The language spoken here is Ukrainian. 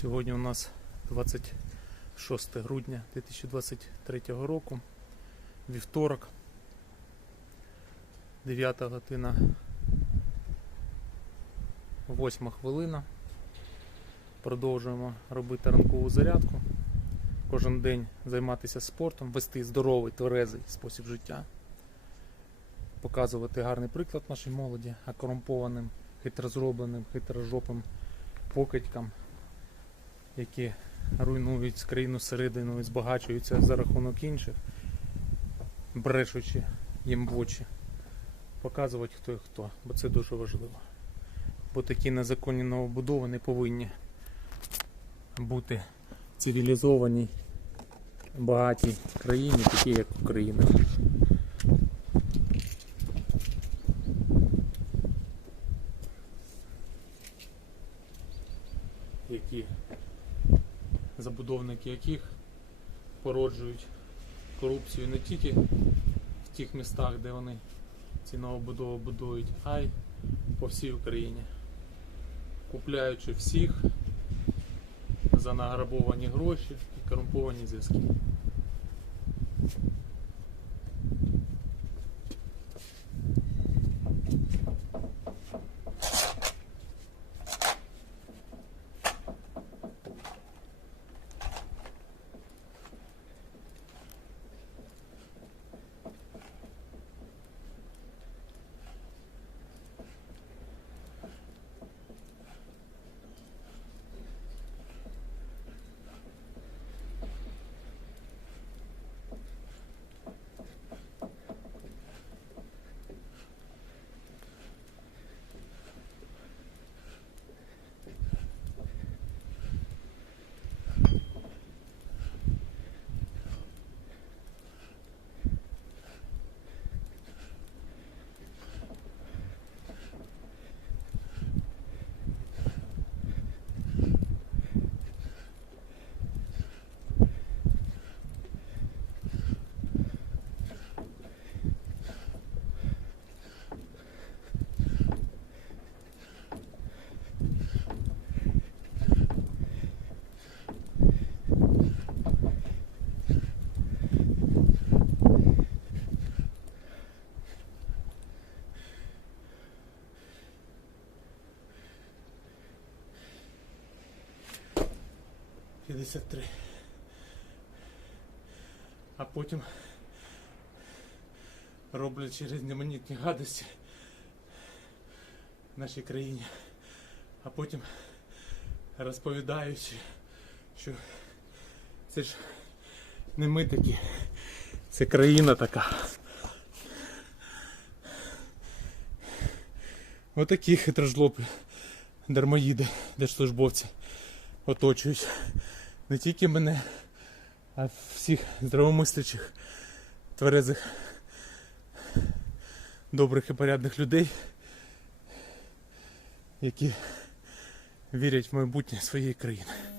Сьогодні у нас 26 грудня 2023 року, вівторок, 9 година, 8 хвилина. Продовжуємо робити ранкову зарядку. Кожен день займатися спортом, вести здоровий, тверезий спосіб життя, показувати гарний приклад нашій молоді, а корумпованим, хитрозробленим, хитрожопим покидькам, які руйнують країну середину і збагачуються за рахунок інших, брешучи їм в очі, показувати хто і хто, бо це дуже важливо. Бо такі незаконні новобудови не повинні бути цивілізованій, багатій країні, такій як Україна. Які забудовники яких породжують корупцію не тільки в тих містах, де вони ці новобудови будують, а й по всій Україні, купляючи всіх за награбовані гроші і корумповані зв'язки. П'ятдесят три. А потім роблять різноманітні гадості в нашій країні. А потім розповідаючи, що це ж не ми такі, це країна така. Отакі хитрожлопи, дармоїди, держслужбовці оточують не тільки мене, а всіх здравомислячих, тверезих, добрих і порядних людей, які вірять в майбутнє своєї країни.